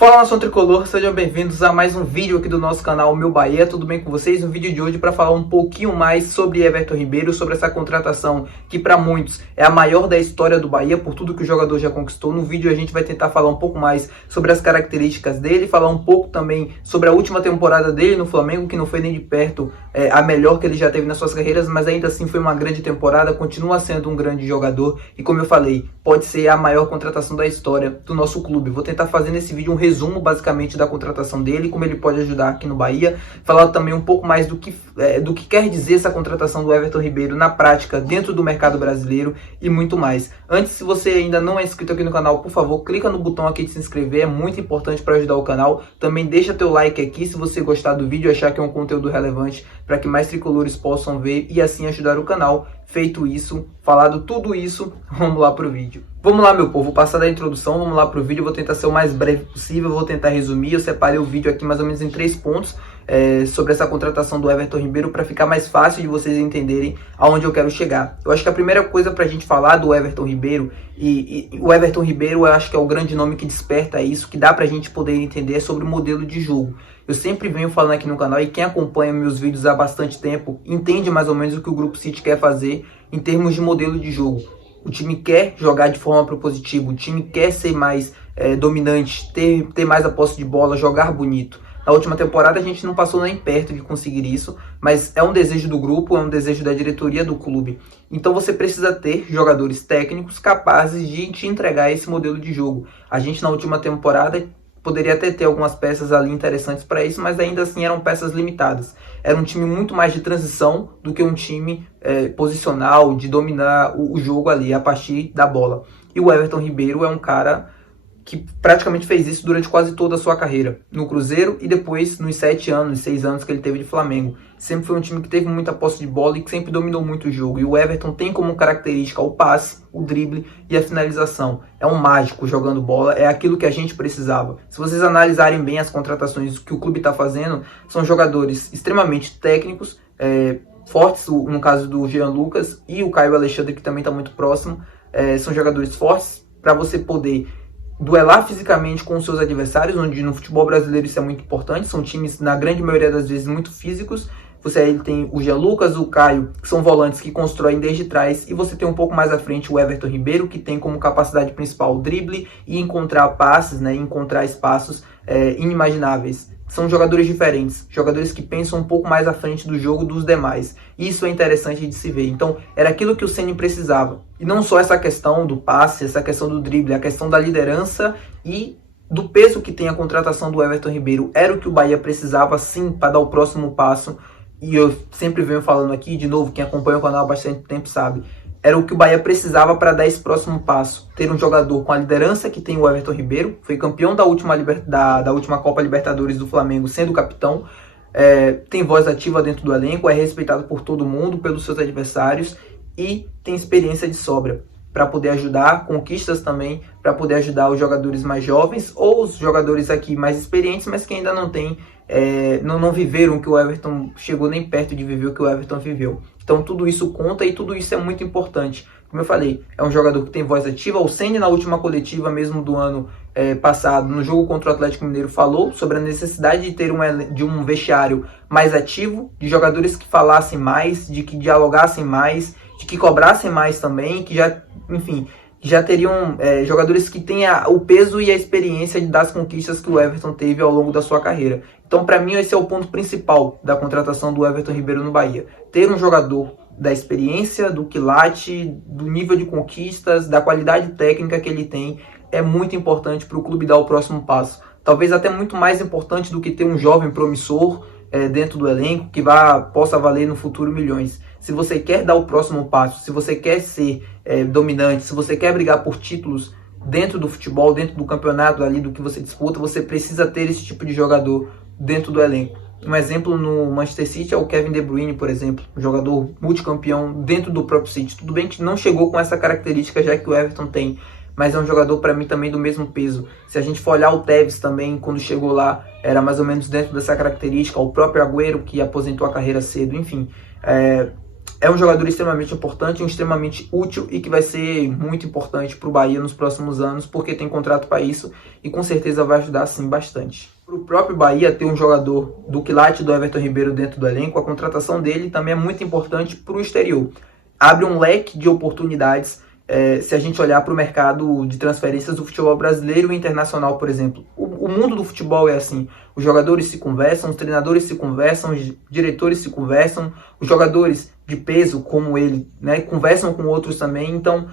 Fala, nação tricolor, sejam bem-vindos a mais um vídeo aqui do nosso canal Meu Bahia, tudo bem com vocês? No vídeo de hoje para falar um pouquinho mais sobre Everton Ribeiro, sobre essa contratação que para muitos é a maior da história do Bahia, por tudo que o jogador já conquistou. No vídeo a gente vai tentar falar um pouco mais sobre as características dele, falar um pouco também sobre a última temporada dele no Flamengo, que não foi nem de perto a melhor que ele já teve nas suas carreiras, mas ainda assim foi uma grande temporada, continua sendo um grande jogador e, como eu falei, pode ser a maior contratação da história do nosso clube. Vou tentar fazer nesse vídeo um resumo basicamente da contratação dele, como ele pode ajudar aqui no Bahia, falar também um pouco mais do que quer dizer essa contratação do Everton Ribeiro na prática dentro do mercado brasileiro e muito mais. Antes, se você ainda não é inscrito aqui no canal, por favor, clica no botão aqui de se inscrever, é muito importante para ajudar o canal. Também deixa teu like aqui se você gostar do vídeo e achar que é um conteúdo relevante para que mais tricolores possam ver e assim ajudar o canal. Feito isso, falado tudo isso, vamos lá pro vídeo. Vamos lá, meu povo, vou passar da introdução, vamos lá pro vídeo, vou tentar ser o mais breve possível, vou tentar resumir. Eu separei o vídeo aqui mais ou menos em 3 pontos sobre essa contratação do Everton Ribeiro para ficar mais fácil de vocês entenderem aonde eu quero chegar. Eu acho que a primeira coisa pra gente falar do Everton Ribeiro, e o Everton Ribeiro eu acho que é o grande nome que desperta isso, que dá pra gente poder entender sobre o modelo de jogo. Eu sempre venho falando aqui no canal, e quem acompanha meus vídeos há bastante tempo entende mais ou menos o que o Grupo City quer fazer em termos de modelo de jogo. O time quer jogar de forma propositiva, o time quer ser mais dominante, ter mais a posse de bola, jogar bonito. Na última temporada a gente não passou nem perto de conseguir isso, mas é um desejo do grupo, é um desejo da diretoria do clube. Então você precisa ter jogadores técnicos capazes de te entregar esse modelo de jogo. A gente na última temporada poderia até ter algumas peças ali interessantes para isso, mas ainda assim eram peças limitadas. Era um time muito mais de transição do que um time posicional, de dominar o jogo ali a partir da bola. E o Everton Ribeiro é um cara que praticamente fez isso durante quase toda a sua carreira no Cruzeiro e depois nos 6 anos que ele teve de Flamengo. Sempre foi um time que teve muita posse de bola e que sempre dominou muito o jogo. E o Everton tem como característica o passe, o drible e a finalização. É um mágico jogando bola, é aquilo que a gente precisava. Se vocês analisarem bem as contratações que o clube está fazendo, são jogadores extremamente técnicos, fortes, no caso do Jean Lucas e o Caio Alexandre, que também está muito próximo. São jogadores fortes para você poder duelar fisicamente com os seus adversários, onde no futebol brasileiro isso é muito importante. São times, na grande maioria das vezes, muito físicos. Você aí tem o Jean Lucas, o Caio, que são volantes que constroem desde trás, e você tem um pouco mais à frente o Everton Ribeiro, que tem como capacidade principal o drible e encontrar passes, encontrar espaços inimagináveis. São jogadores diferentes, jogadores que pensam um pouco mais à frente do jogo dos demais. Isso é interessante de se ver. Então, era aquilo que o Ceni precisava. E não só essa questão do passe, essa questão do drible, a questão da liderança e do peso que tem a contratação do Everton Ribeiro. Era o que o Bahia precisava, sim, para dar o próximo passo. E eu sempre venho falando aqui, de novo, quem acompanha o canal há bastante tempo sabe. Era o que o Bahia precisava para dar esse próximo passo. Ter um jogador com a liderança que tem o Everton Ribeiro. Foi campeão da última Copa Libertadores do Flamengo, sendo capitão. Tem voz ativa dentro do elenco, é respeitado por todo mundo, pelos seus adversários. E tem experiência de sobra para poder ajudar, conquistas também, para poder ajudar os jogadores mais jovens ou os jogadores aqui mais experientes, mas que ainda não têm, não viveram o que o Everton chegou nem perto de viver o que o Everton viveu. Então tudo isso conta e tudo isso é muito importante. Como eu falei, é um jogador que tem voz ativa. O Ceni, na última coletiva mesmo do ano passado, no jogo contra o Atlético Mineiro, falou sobre a necessidade de ter um vestiário mais ativo, de jogadores que falassem mais, de que dialogassem mais, de que cobrassem mais também, que já teriam jogadores que tenham o peso e a experiência das conquistas que o Everton teve ao longo da sua carreira. Então, para mim, esse é o ponto principal da contratação do Everton Ribeiro no Bahia. Ter um jogador da experiência, do quilate, do nível de conquistas, da qualidade técnica que ele tem, é muito importante para o clube dar o próximo passo. Talvez até muito mais importante do que ter um jovem promissor dentro do elenco que possa valer no futuro milhões. Se você quer dar o próximo passo, se você quer ser dominante, se você quer brigar por títulos dentro do futebol, dentro do campeonato ali do que você disputa, você precisa ter esse tipo de jogador dentro do elenco. Um exemplo no Manchester City é o Kevin De Bruyne, por exemplo, um jogador multicampeão dentro do próprio City. Tudo bem que não chegou com essa característica já que o Everton tem, mas é um jogador para mim também do mesmo peso. Se a gente for olhar o Tevez também, quando chegou lá, era mais ou menos dentro dessa característica. O próprio Agüero, que aposentou a carreira cedo, enfim. É um jogador extremamente importante, um extremamente útil e que vai ser muito importante para o Bahia nos próximos anos, porque tem contrato para isso e com certeza vai ajudar sim bastante. Para o próprio Bahia ter um jogador do quilate do Everton Ribeiro dentro do elenco, a contratação dele também é muito importante para o exterior. Abre um leque de oportunidades se a gente olhar para o mercado de transferências do futebol brasileiro e internacional, por exemplo. O mundo do futebol é assim, os jogadores se conversam, os treinadores se conversam, os diretores se conversam, os jogadores de peso como ele, né, conversam com outros também, então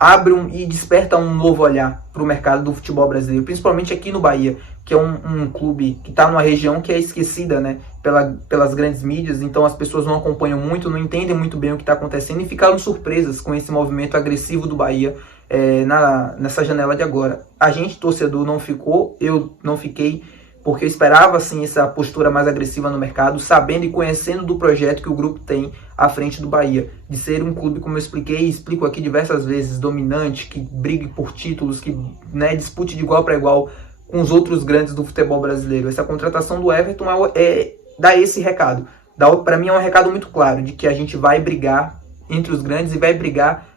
abre e desperta um novo olhar para o mercado do futebol brasileiro, principalmente aqui no Bahia, que é um clube que está numa região que é esquecida, né, pelas grandes mídias, então as pessoas não acompanham muito, não entendem muito bem o que está acontecendo e ficaram surpresas com esse movimento agressivo do Bahia nessa janela de agora. A gente, torcedor, não ficou, eu não fiquei, porque eu esperava assim essa postura mais agressiva no mercado, sabendo e conhecendo do projeto que o grupo tem à frente do Bahia, de ser um clube, como eu expliquei e explico aqui diversas vezes, dominante, que brigue por títulos, que, né, dispute de igual para igual com os outros grandes do futebol brasileiro. Essa contratação do Everton dá esse recado. Para mim é um recado muito claro, de que a gente vai brigar entre os grandes e vai brigar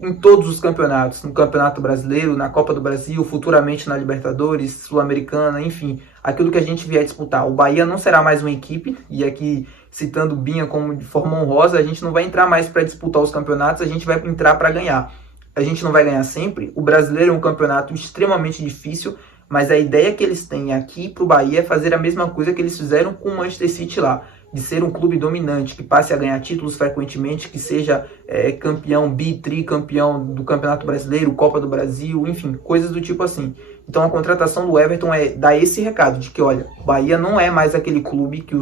em todos os campeonatos, no Campeonato Brasileiro, na Copa do Brasil, futuramente na Libertadores, Sul-Americana, enfim, aquilo que a gente vier disputar. O Bahia não será mais uma equipe, e aqui citando Binha como de forma honrosa, a gente não vai entrar mais para disputar os campeonatos, a gente vai entrar para ganhar. A gente não vai ganhar sempre, o Brasileiro é um campeonato extremamente difícil, mas a ideia que eles têm aqui para o Bahia é fazer a mesma coisa que eles fizeram com o Manchester City lá, de ser um clube dominante, que passe a ganhar títulos frequentemente, que seja campeão, tricampeão do Campeonato Brasileiro, Copa do Brasil, enfim, coisas do tipo assim. Então a contratação do Everton dá esse recado, de que, olha, o Bahia não é mais aquele clube que,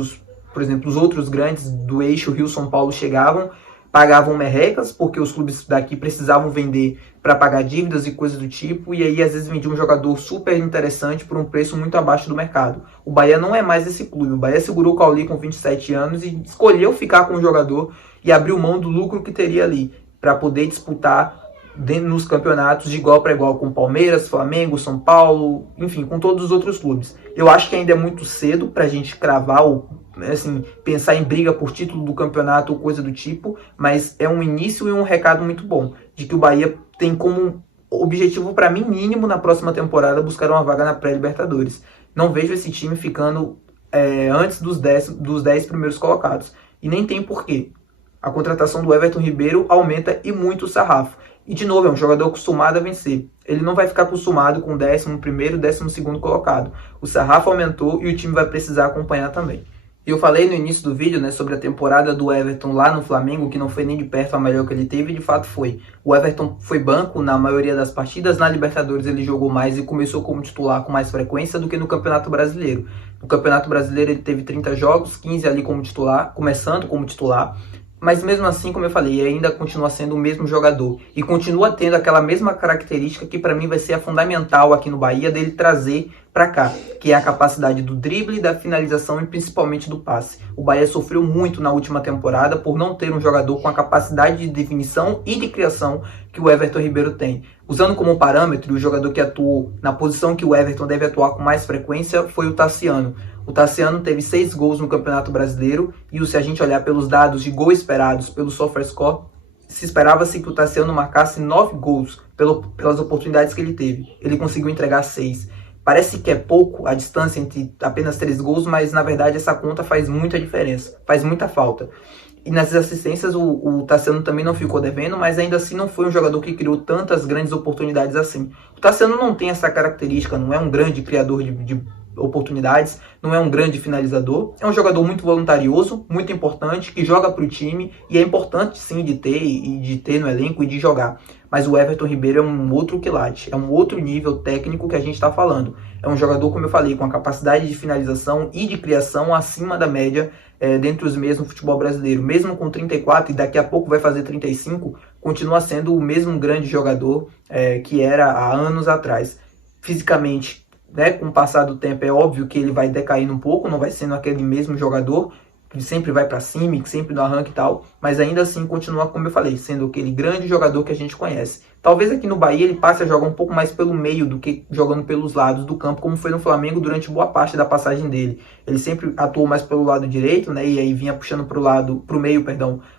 por exemplo, os outros grandes do eixo Rio-São Paulo chegavam, pagavam merrecas, porque os clubes daqui precisavam vender para pagar dívidas e coisas do tipo, e aí às vezes vendia um jogador super interessante por um preço muito abaixo do mercado. O Bahia não é mais esse clube. O Bahia segurou o Cauli com 27 anos e escolheu ficar com o jogador e abriu mão do lucro que teria ali, para poder disputar nos campeonatos de igual para igual com Palmeiras, Flamengo, São Paulo, enfim, com todos os outros clubes. Eu acho que ainda é muito cedo para a gente cravar assim, pensar em briga por título do campeonato ou coisa do tipo, mas é um início e um recado muito bom, de que o Bahia tem como objetivo, para mim, mínimo na próxima temporada, buscar uma vaga na pré-Libertadores. Não vejo esse time ficando antes dos 10 primeiros colocados, e nem tem porquê. A contratação do Everton Ribeiro aumenta e muito o sarrafo. E de novo, é um jogador acostumado a vencer. Ele não vai ficar acostumado com o 11º, 12º colocado. O sarrafo aumentou e o time vai precisar acompanhar também. Eu falei no início do vídeo, né, sobre a temporada do Everton lá no Flamengo, que não foi nem de perto a melhor que ele teve, e de fato foi. O Everton foi banco na maioria das partidas, na Libertadores ele jogou mais e começou como titular com mais frequência do que no Campeonato Brasileiro. No Campeonato Brasileiro ele teve 30 jogos, 15 ali como titular, começando como titular, mas mesmo assim, como eu falei, ainda continua sendo o mesmo jogador e continua tendo aquela mesma característica que para mim vai ser a fundamental aqui no Bahia, dele trazer para cá, que é a capacidade do drible, da finalização e principalmente do passe. O Bahia sofreu muito na última temporada por não ter um jogador com a capacidade de definição e de criação que o Everton Ribeiro tem. Usando como parâmetro, o jogador que atuou na posição que o Everton deve atuar com mais frequência foi o Tassiano. O Tassiano teve 6 gols no Campeonato Brasileiro e se a gente olhar pelos dados de gol esperados pelo SofaScore, se esperava-se que o Tassiano marcasse 9 gols pelas oportunidades que ele teve. Ele conseguiu entregar 6. Parece que é pouco a distância entre apenas 3 gols, mas na verdade essa conta faz muita diferença, faz muita falta. E nas assistências o Tassiano também não ficou devendo, mas ainda assim não foi um jogador que criou tantas grandes oportunidades assim. O Tassiano não tem essa característica, não é um grande criador de oportunidades, não é um grande finalizador, é um jogador muito voluntarioso, muito importante, que joga para o time e é importante sim de ter no elenco e de jogar. Mas o Everton Ribeiro é um outro quilate, é um outro nível técnico que a gente está falando. É um jogador, como eu falei, com a capacidade de finalização e de criação acima da média dentro dos mesmos futebol brasileiro. Mesmo com 34 e daqui a pouco vai fazer 35, continua sendo o mesmo grande jogador que era há anos atrás. Fisicamente, né, com o passar do tempo é óbvio que ele vai decaindo um pouco, não vai sendo aquele mesmo jogador, que sempre vai para cima, que sempre no arranque e tal, mas ainda assim continua, como eu falei, sendo aquele grande jogador que a gente conhece. Talvez aqui no Bahia ele passe a jogar um pouco mais pelo meio do que jogando pelos lados do campo, como foi no Flamengo durante boa parte da passagem dele. Ele sempre atuou mais pelo lado direito, né, e aí vinha puxando pro meio,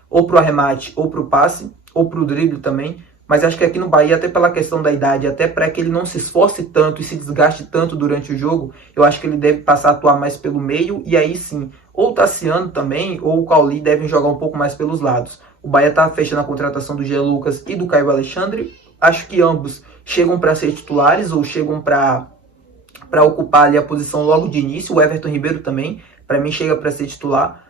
ou pro arremate, ou pro passe, ou pro drible também. Mas acho que aqui no Bahia, até pela questão da idade, até para que ele não se esforce tanto e se desgaste tanto durante o jogo, eu acho que ele deve passar a atuar mais pelo meio, e aí sim, ou o Tassiano também, ou o Cauli devem jogar um pouco mais pelos lados. O Bahia está fechando a contratação do Jean Lucas e do Caio Alexandre. Acho que ambos chegam para ser titulares ou chegam para ocupar ali a posição logo de início. O Everton Ribeiro também, para mim, chega para ser titular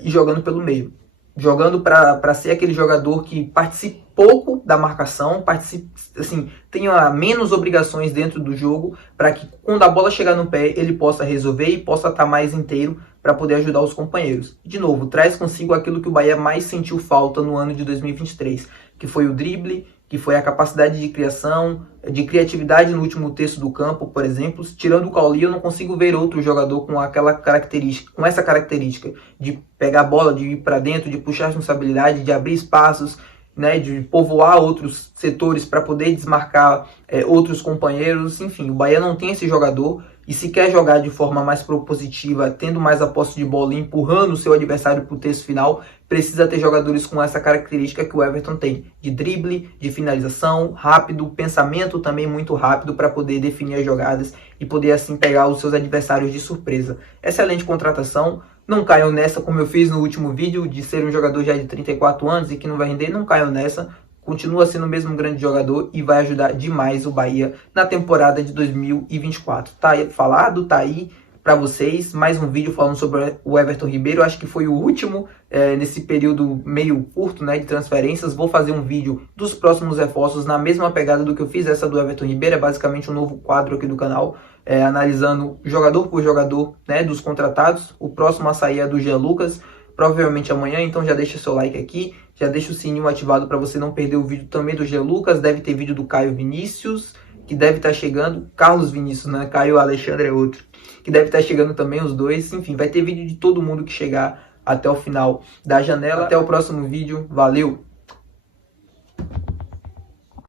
e jogando pelo meio. Jogando para ser aquele jogador que participe pouco da marcação, participe, assim, tenha menos obrigações dentro do jogo, para que quando a bola chegar no pé ele possa resolver e possa estar mais inteiro para poder ajudar os companheiros. De novo, traz consigo aquilo que o Bahia mais sentiu falta no ano de 2023, que foi o drible, que foi a capacidade de criação, de criatividade no último terço do campo, por exemplo. Tirando o Cauli, eu não consigo ver outro jogador com essa característica de pegar a bola, de ir para dentro, de puxar a responsabilidade, de abrir espaços, né, de povoar outros setores para poder desmarcar outros companheiros. Enfim, o Bahia não tem esse jogador, e se quer jogar de forma mais propositiva, tendo mais a posse de bola e empurrando o seu adversário para o terço final, precisa ter jogadores com essa característica que o Everton tem, de drible, de finalização, rápido, pensamento também muito rápido para poder definir as jogadas e poder assim pegar os seus adversários de surpresa. Excelente contratação. Não caiam nessa, como eu fiz no último vídeo, de ser um jogador já de 34 anos e que não vai render. Não caiam nessa. Continua sendo o mesmo grande jogador e vai ajudar demais o Bahia na temporada de 2024. Tá falado, tá aí para vocês. Mais um vídeo falando sobre o Everton Ribeiro. Acho que foi o último nesse período meio curto, né, de transferências. Vou fazer um vídeo dos próximos reforços na mesma pegada do que eu fiz essa do Everton Ribeiro. É basicamente um novo quadro aqui do canal, analisando jogador por jogador, né, dos contratados. O próximo a sair é do Jean Lucas, provavelmente amanhã, então já deixa seu like aqui, já deixa o sininho ativado para você não perder o vídeo também do Jean Lucas. Deve ter vídeo do Caio Vinícius, que deve estar chegando, Carlos Vinícius, né, Caio Alexandre é outro, que deve estar chegando também os dois. Enfim, vai ter vídeo de todo mundo que chegar até o final da janela. Até o próximo vídeo, valeu!